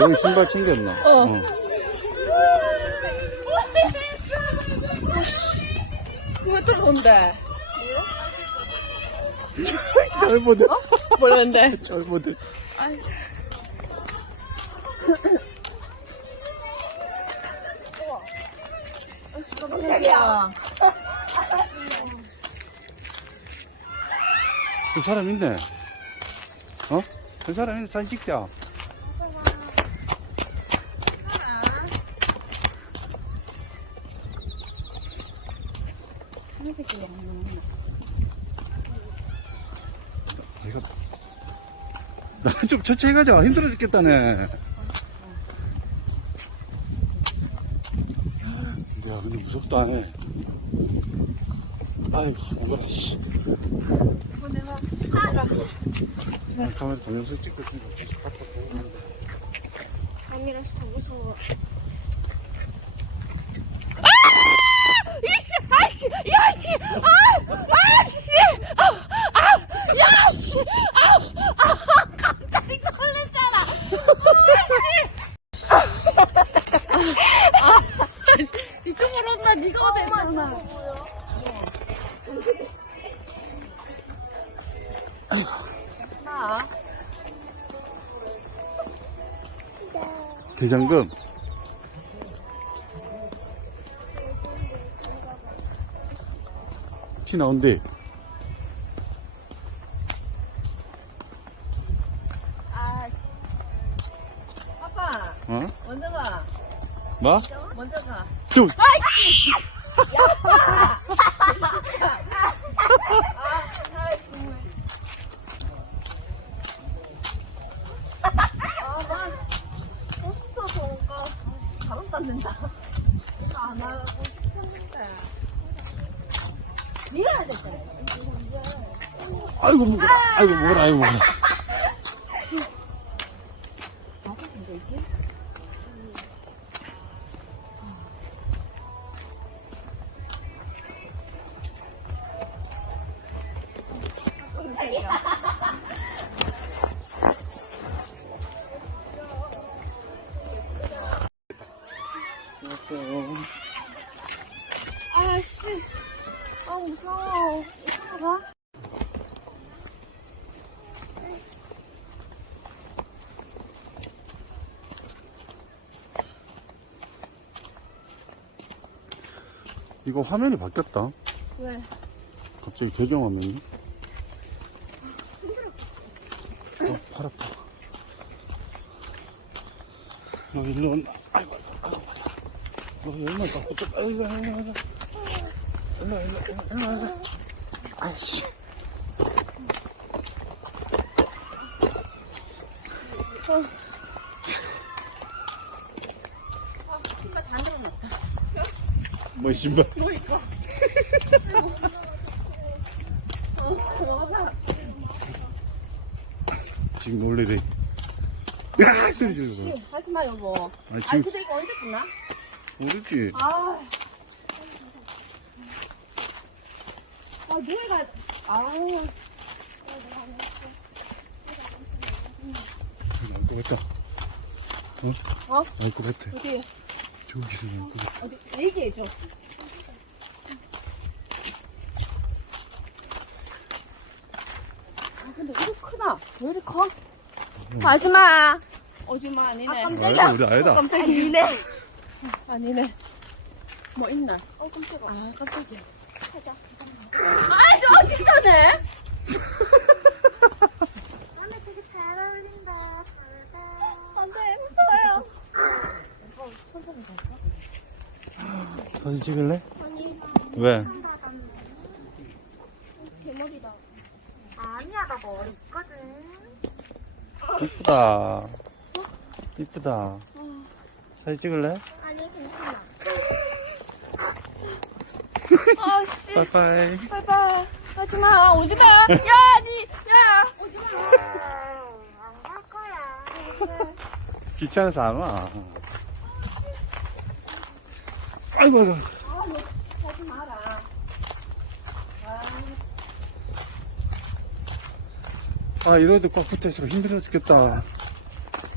여기 신발 챙겼나? 어. 왜 떨어졌는데? 절보들. 몰랐는데. 절보들. 깜짝이야. 그 사람 있네. 어? 그 사람 있네. 사진 찍자. 나좀 천천히 가자. 힘들어 죽겠다네. 야, 근데 무섭다, 해. 아이고, 뭐라, 씨. 아, 카메라 동영상 찍고 있으니까 보고 있는데. 아니라서 더 무서워. 이씨, 아씨, 야씨, 아, 아씨, 아, 아, 야씨, 아, 아, 깜짝이 대장금. 티 나온대. 아, 아빠, 어? 먼저 가, 뭐? 먼저 가. 쭉. 버스터 보니까 바로 땄는다. 이거 안 하고 싶었는데. 네가 해야 될 거야. 아이고, 무거워. 아이고, 무거워. 아이고, 무거워. 아씨, 아 무서워. 이거 봐. 이거 화면이 바뀌었다. 왜? 갑자기 배경화면이. 어, 팔 아파. 너 일로 온다. 아이고, 아이고, 아이고. 너 얼마나 딱 붙어. 아이고, 아이고, 아이고. 일로, 일로, 일로, 일로, 일로. 아이씨. 신발 다 늘어났다. 뭐, 신발. 어, 와봐. 지금 놀래래. 야, 소리 지르고. 하지 마 여보. 아니, 아 지금, 근데 이거 언제 끝나? 모르지. 아. 아 누가 아우. 나올 것 같다. 어? 어? 나올 것 같아. 어디 같아. 어디 얘기해 줘. 아 근데 이거 크다. 왜 이렇게 커? 아줌마. 오지마 아니네. 아니다, 우리 아니다. 깜짝이야. 아니네. 아니네. 뭐 있나? 어, 깜짝아. 아 깜짝이야. 가자. 아씨 어 진짜네. 나는 되게 잘 어울린다. 잘다. 안돼 무서워요. 사진 찍을래? 아니, 왜? 대머리다. 아니야, 나 머리 있거든. 이쁘다. 이쁘다. 사진 찍을래? 아니, 괜찮아. 아씨. 빠이빠이. 바이바이. 하지 마 오지 마. 야 니. 야 오지 마. 안 갈 거야. 귀찮아서 안 와. 아이고, 아이고. 아, 이러도 꽉 붙어 있어. 힘들어 죽겠다.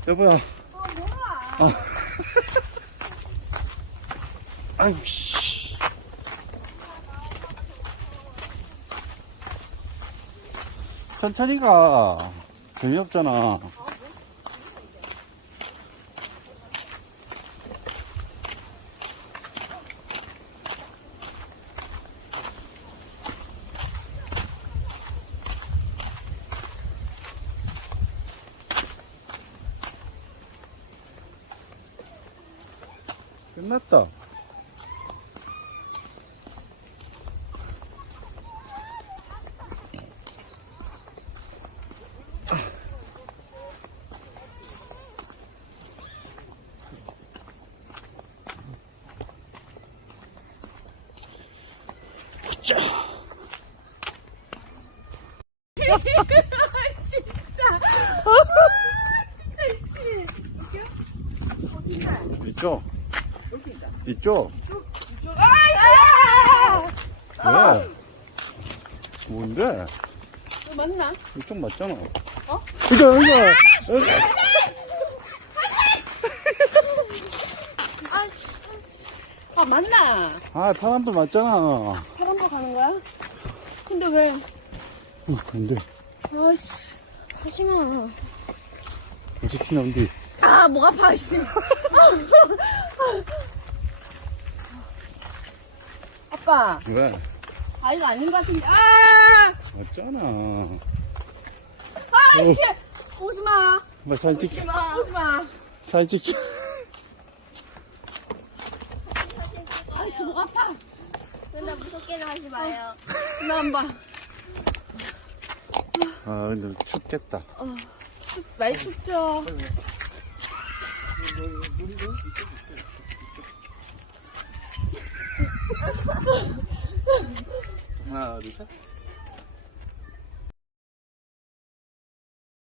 여보야. 어, 아, 뭐야. 아. 아이고, 씨. 천천히 가. 재미없잖아. 끝났다. 자. 있죠? 있죠? 왜? 뭔데? 이거 맞나? 이쪽 맞잖아. 어? 이거, 이거. 아, 맞나? 아, 바람도 맞잖아. 사람도 가는 거야? 근데 왜? 어, 안 돼. 아이씨, 하지 마. 어디 튀나온디? 아, 목 아파, 씨. 아빠, 왜? 아, 이거 아닌 것 같은데. 아! 맞잖아. 아, 씨! 오지 마. 뭐 사진. 오지 마. 오지 마. 사진 찍자. 아이씨, 목 아파. 근데 무섭게는 하지 마요. 나안 봐. 아, 근데 춥겠다. 춥, 많이 춥죠? 하나, 둘, 셋.